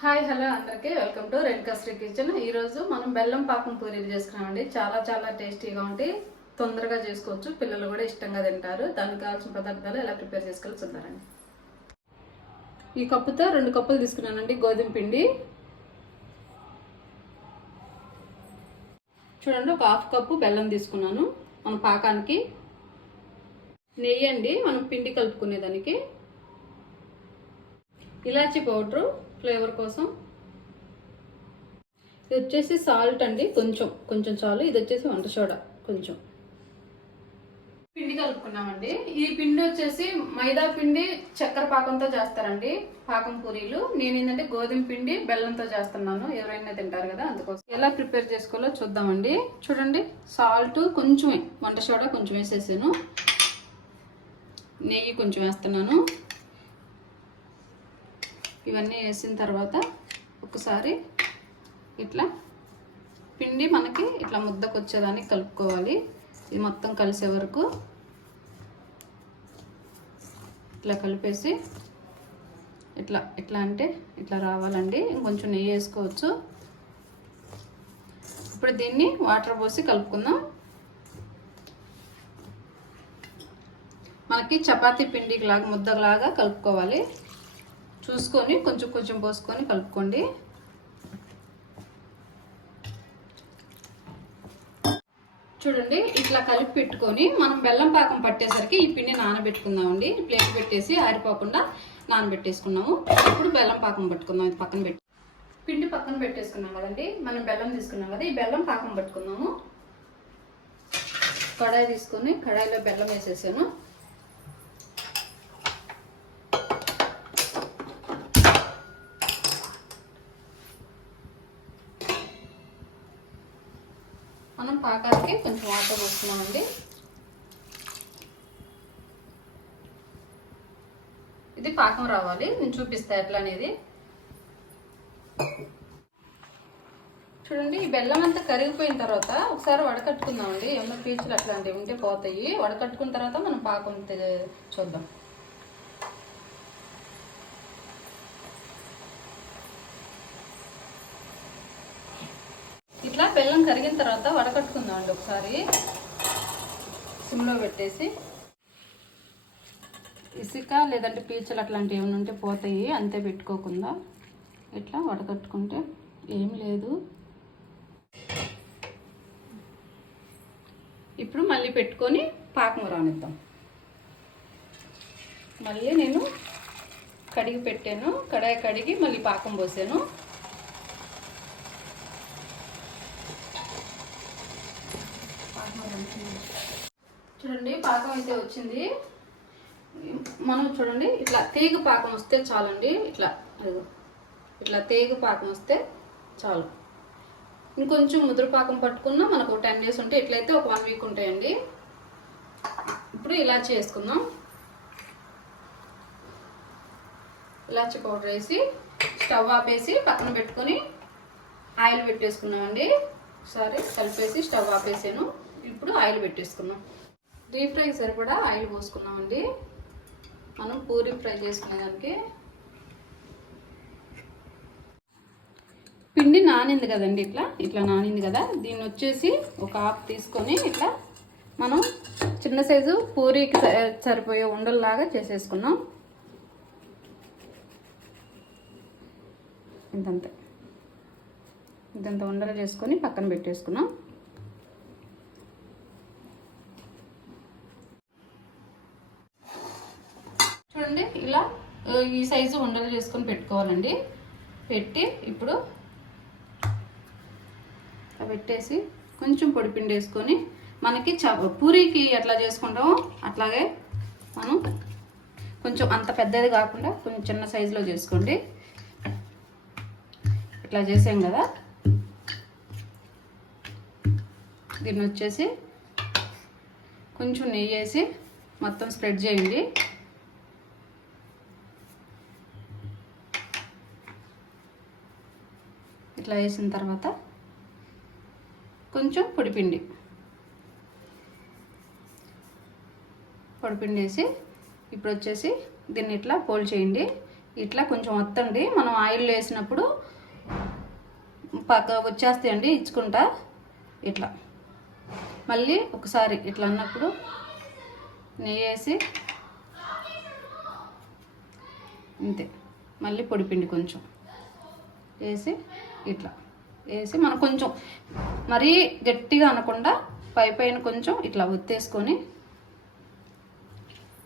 Hi hello అందరికీ. Welcome to red కస్టరీ kitchen. ఈరోజు మనం బెల్లం పాకం పూరీలు చేసుకున్నామండి. చాలా చాలా టేస్టీగా ఉంటాయి. తొందరగా చేసుకోవచ్చు. పిల్లలు కూడా ఇష్టంగా తింటారు. దానికి కావాల్సిన పదార్థాలు ఎలా ప్రిపేర్ చేసుకోవాలి చూద్దారండి ఈ కప్పుతో రెండు కప్పులు తీసుకున్నానండి గోధుమ పిండి. చూడండి ఒక హాఫ్ కప్పు బెల్లం తీసుకున్నాను మన పాకానికి. నెయ్యి అండి మనం పిండి కలుపుకునేదానికి ఇలాచి పౌడరు ఫ్లేవర్ కోసం. ఇది వచ్చేసి సాల్ట్ అండి కొంచెం కొంచెం చాలు. ఇది వచ్చేసి వంట సోడా కొంచెం. పిండి కలుపుకున్నామండి. ఈ పిండి వచ్చేసి మైదా పిండి చక్కెర పాకంతో చేస్తారండి పాకం పూరీలు. నేను ఏంటంటే గోధుమ పిండి బెల్లంతో చేస్తున్నాను. ఎవరైనా తింటారు కదా అందుకోసం. ఎలా ప్రిపేర్ చేసుకోవాలో చూద్దామండి. చూడండి సాల్ట్ కొంచెమే వంట సోడా కొంచెం వేసేసాను. నెయ్యి కొంచెం వేస్తున్నాను. ఇవన్నీ వేసిన తర్వాత ఒకసారి ఇట్లా పిండి మనకి ఇట్లా ముద్దకు వచ్చేదానికి కలుపుకోవాలి. ఇది మొత్తం కలిసే వరకు ఇట్లా కలిపేసి ఇట్లా ఇట్లా అంటే ఇట్లా రావాలండి. ఇంకొంచెం నెయ్యి వేసుకోవచ్చు. ఇప్పుడు దీన్ని వాటర్ పోసి కలుపుకుందాం. మనకి చపాతీ పిండికి లాగా ముద్దలాగా కలుపుకోవాలి. చూసుకొని కొంచెం కొంచెం పోసుకొని కలుపుకోండి. చూడండి ఇట్లా కలిపి పెట్టుకొని మనం బెల్లం పాకం పట్టేసరికి ఈ పిండి నానబెట్టుకుందామండి. ప్లేట్ పెట్టేసి ఆరిపోకుండా నానబెట్టేసుకున్నాము. ఇప్పుడు బెల్లం పాకం పట్టుకుందాం ఇది పక్కన పెట్టి. పిండి పక్కన పెట్టేసుకున్నాం కదండి మనం బెల్లం తీసుకున్నాం కదా ఈ బెల్లం పాకం పట్టుకుందాము. కడాయి తీసుకొని కడాయిలో బెల్లం వేసేసాను మనం పాకానికి కొంచెం వాటర్ పోస్తున్నామండి ఇది పాకం రావాలి నేను చూపిస్తా ఎట్లా అనేది చూడండి ఈ బెల్లం అంతా కరిగిపోయిన తర్వాత ఒకసారి వడకట్టుకుందామండి. ఏమన్నా పీచులు అట్లాంటివి ఉంటే పోతాయి. వడకట్టుకున్న తర్వాత మనం పాకం తె- చూద్దాం ఇట్లా తర్వాత వడకట్టుకుందాం అండి ఒకసారి. సిమ్లో పెట్టేసి. ఇసుక లేదంటే పీచులు అట్లాంటివి ఏమైనా ఉంటే పోతాయి అంతే పెట్టుకోకుండా. ఇట్లా వడకట్టుకుంటే ఏం లేదు. ఇప్పుడు మళ్ళీ పెట్టుకొని పాకం రానిద్దాం. మళ్ళీ నేను కడిగి పెట్టాను కడాయి కడిగి మళ్ళీ పాకం పోసాను. చూడండి పాకం అయితే వచ్చింది. మనం చూడండి ఇట్లా తీగ పాకం వస్తే చాలండి. ఇట్లా అదిగో ఇట్లా తీగ పాకం వస్తే చాలు. ఇంకొంచెం ముదురు పాకం పట్టుకున్నా మనకు టెన్ డేస్ ఉంటే ఇట్లయితే ఒక వన్ వీక్ ఉంటాయండి. ఇప్పుడు ఇలా చేసుకుందాం ఇలాచి పౌడర్ వేసి స్టవ్ ఆపేసి పక్కన పెట్టుకొని ఆయిల్ పెట్టేసుకున్నామండి. ఒకసారి కలిపేసి స్టవ్ ఆపేసాను. ఇప్పుడు ఆయిల్ పెట్టేసుకున్నాం డీప్ ఫ్రై సరిపడా ఆయిల్ పోసుకున్నామండి. మనం పూరి ఫ్రై చేసుకునేదానికి. పిండి నానింది కదండి ఇట్లా? ఇట్లా నానింది కదా? దీన్ని వచ్చేసి ఒక హాఫ్ తీసుకొని ఇట్లా మనం చిన్న సైజు పూరీకి సరిపోయే ఉండల్లాగా చేసేసుకున్నాం. ఇంతంతే. ఇంతంత ఉండలు చేసుకొని పక్కన పెట్టేసుకున్నాం చూడండి ఇలా ఆ, ఈ సైజు ఉండలు చేసుకొని పెట్టుకోవాలండి. పెట్టి ఇప్పుడు పెట్టేసి కొంచెం పొడిపిండి వేసుకొని మనకి చ పూరీకి ఎట్లా చేసుకుంటామో అట్లాగే మనం కొంచెం అంత పెద్దది కాకుండా కొంచెం చిన్న సైజులో చేసుకోండి. ఇట్లా చేసాం కదా. దీన్ని వచ్చేసి కొంచెం నెయ్యి వేసి మొత్తం స్ప్రెడ్ చేయండి. ఇట్లా వేసిన తర్వాత కొంచెం పొడిపిండి. పొడిపిండి వేసి ఇప్పుడు వచ్చేసి దీన్ని ఇట్లా పోల్ చేయండి. ఇట్లా కొంచెం వత్తండి. మనం ఆయిల్ వేసినప్పుడు పక్క వచ్చేస్తాయండి ఇచ్చుకుంటా. ఇట్లా. మళ్ళీ ఒకసారి ఇట్లా అన్నప్పుడు నెయ్యి వేసి అంతే మళ్ళీ పొడిపిండి కొంచెం. వేసి ఇట్లా వేసి మనం కొంచెం మరీ గట్టిగా అనకుండా పై పైన కొంచెం ఇట్లా ఒత్తేసుకొని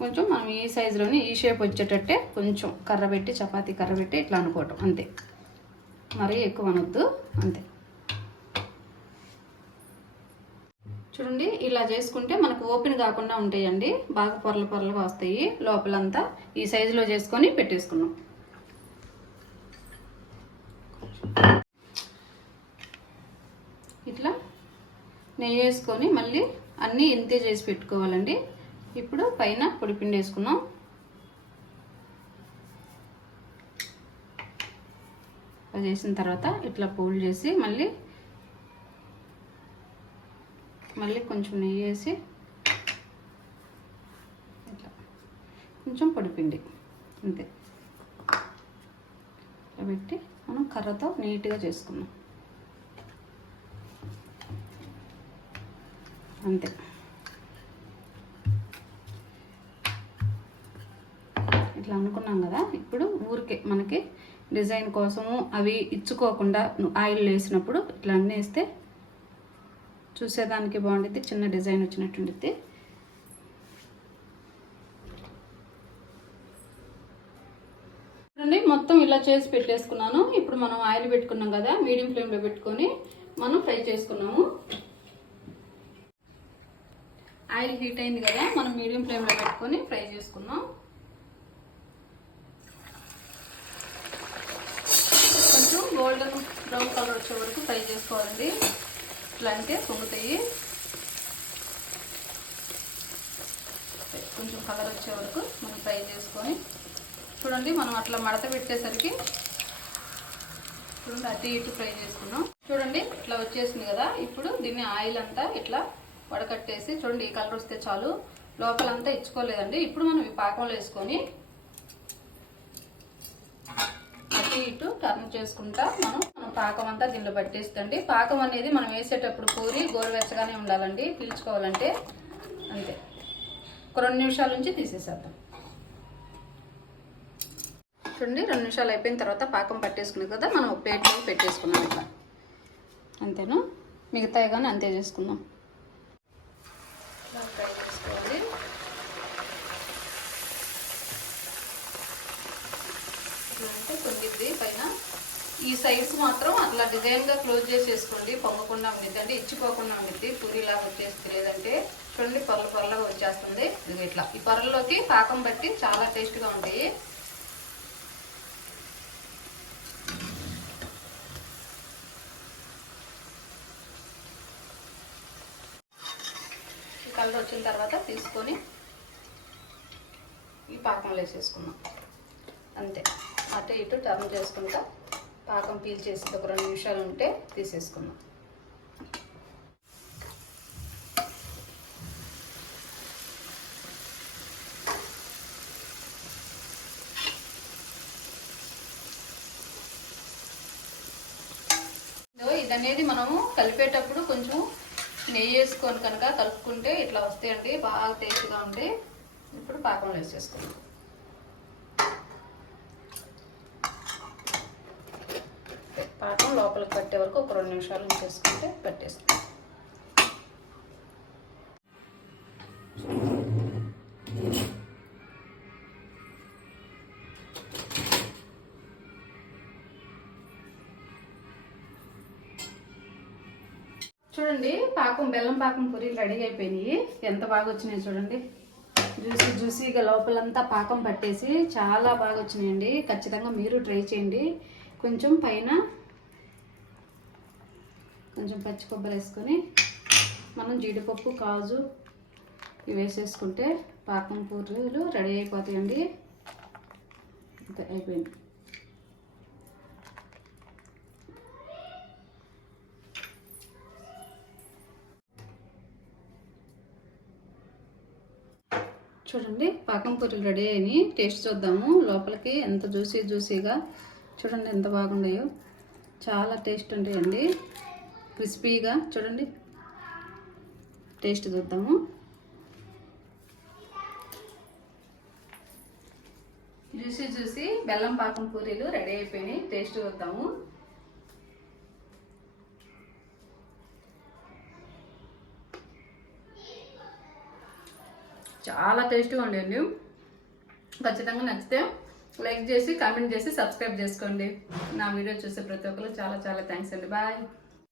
కొంచెం మనం ఈ సైజులోని ఈ షేప్ వచ్చేటట్టే కొంచెం కర్ర పెట్టి చపాతీ కర్ర పెట్టి ఇట్లా అనుకోవటం అంతే. మరీ ఎక్కువ అనొద్దు అంతే. చూడండి ఇలా చేసుకుంటే మనకు ఓపెన్ కాకుండా ఉంటాయండి. బాగా పొరలు పొరలుగా వస్తాయి. లోపలంతా ఈ సైజులో చేసుకొని పెట్టేసుకున్నాం ఇట్లా నెయ్యి వేసుకొని మళ్ళీ అన్నీ ఇంతే చేసి పెట్టుకోవాలండి. ఇప్పుడు పైన పొడిపిండి వేసుకుందాం. అది వేసిన తర్వాత ఇట్లా ఫోల్డ్ చేసి మళ్ళీ మళ్ళీ కొంచెం నెయ్యి వేసి ఇట్లా కొంచెం పొడిపిండి అంతే. పెట్టి మనం కర్రతో నీట్గా చేసుకున్నాం అంతే. ఇట్లా అనుకున్నాం కదా ఇప్పుడు ఊరికే మనకి డిజైన్ కోసము అవి ఇచ్చుకోకుండా ఆయిల్ వేసినప్పుడు ఇట్లా అన్నీ వేస్తే చూసేదానికి బాగుంటుంది చిన్న డిజైన్ వచ్చినట్టుండిద్ది. చూడండి మొత్తం ఇలా చేసి పెట్టేసుకున్నాను. ఇప్పుడు మనం ఆయిల్ పెట్టుకున్నాం కదా మీడియం ఫ్లేమ్లో పెట్టుకొని మనం ఫ్రై చేసుకున్నాము. ఆయిల్ హీట్ అయింది కదా మనం మీడియం ఫ్లేమ్లో పెట్టుకొని ఫ్రై చేసుకుందాం. కొంచెం గోల్డెన్ బ్రౌన్ కలర్ వచ్చే వరకు ఫ్రై చేసుకోవాలండి. ఇట్లా అంటే పొంగుతాయి. కొంచెం కలర్ వచ్చే వరకు మనం ఫ్రై చేసుకొని చూడండి మనం అట్లా మడత పెట్టేసరికి చూడండి అటు ఇటు ఫ్రై చేసుకున్నాం. చూడండి ఇట్లా వచ్చేసింది కదా ఇప్పుడు దీన్ని ఆయిల్ అంతా ఇట్లా వడకట్టేసి చూడండి ఈ కలర్ వస్తే చాలు. లోపలంతా ఇచ్చుకోలేదండి. ఇప్పుడు మనం ఈ పాకంలో వేసుకొని అటు ఇటు టర్న్ చేసుకుంటా మనం మనం పాకం అంతా దీనిలో పట్టేస్తండి పాకం అనేది మనం వేసేటప్పుడు పూరి గోరువెచ్చగానే ఉండాలండి. పీల్చుకోవాలంటే అంతే. ఒక రెండు నిమిషాల నుంచి తీసేసేద్దాం. చూడండి రెండు నిమిషాలు అయిపోయిన తర్వాత పాకం పట్టేసుకున్నాం కదా మనం ఒక ప్లేట్లో పెట్టేసుకున్నాం ఇట్లా. అంతేనా? మిగతాయి కానీ అంతే చేసుకుందాం ఇలా ఫ్రై చేసుకోవాలి ఇట్లా అంటే పొంగిద్ది పైన ఈ సైడ్స్ మాత్రం అట్లా డిజైన్గా క్లోజ్ చేసేసుకోండి. పొంగకుండా ఉండిద్ది అంటే ఇచ్చిపోకుండా ఉండిద్ది. పూరిలాగా వచ్చేసి లేదంటే చూడండి పొరలు పొరలాగా వచ్చేస్తుంది. ఇది ఇట్లా. ఈ పొరల్లోకి పాకం బట్టి చాలా టేస్ట్గా ఉంటాయి. కలర్ వచ్చిన తర్వాత తీసుకొని ఈ పాకంలో వేసేసుకున్నాం అంతే. అటు ఇటు టర్న్ చేసుకుంటా. పాకం పీల్ చేసి ఒక రెండు నిమిషాలు ఉంటే తీసేసుకుందాం. ఇదో ఇది అనేది మనము కలిపేటప్పుడు కొంచెం నెయ్యి వేసుకొని కనుక కలుపుకుంటే ఇట్లా వస్తాయండి బాగా టేస్ట్గా ఉంటే ఇప్పుడు పాకంలో వేసేసుకుందాం. పాకం లోపలికి పట్టే వరకు ఒక రెండు నిమిషాలు ఉంచేసుకుంటే పట్టేస్తాం చూడండి పాకం బెల్లం పాకం పూరీలు రెడీ అయిపోయినాయి. ఎంత బాగా వచ్చినాయి చూడండి. జ్యూసీ జ్యూసీగా లోపలంతా పాకం పట్టేసి చాలా బాగా వచ్చినాయండి. ఖచ్చితంగా మీరు ట్రై చేయండి. కొంచెం పైన కొంచెం పచ్చి కొబ్బరి వేసుకొని మనం జీడిపప్పు కాజు ఇవి వేసేసుకుంటే పాకం పూరీలు రెడీ అయిపోతాయండి. అంతే అయిపోయింది. చూడండి పాకం పూరీలు రెడీ అయినాయి. టేస్ట్ చూద్దాము. లోపలికి ఎంత జ్యూసీ జ్యూసీగా చూడండి ఎంత బాగున్నాయో. చాలా టేస్ట్ ఉంటాయండి. క్రిస్పీగా చూడండి. టేస్ట్ చూద్దాము. చూసి చూసి బెల్లం పాకం పూరీలు రెడీ అయిపోయినాయి. టేస్ట్ చూద్దాము. చాలా టేస్ట్గా ఉండండి. ఖచ్చితంగా నచ్చితే లైక్ చేసి కామెంట్ చేసి సబ్స్క్రైబ్ చేసుకోండి. నా వీడియో చూసే ప్రతి ఒక్కరు చాలా చాలా థ్యాంక్స్ అండి. బాయ్.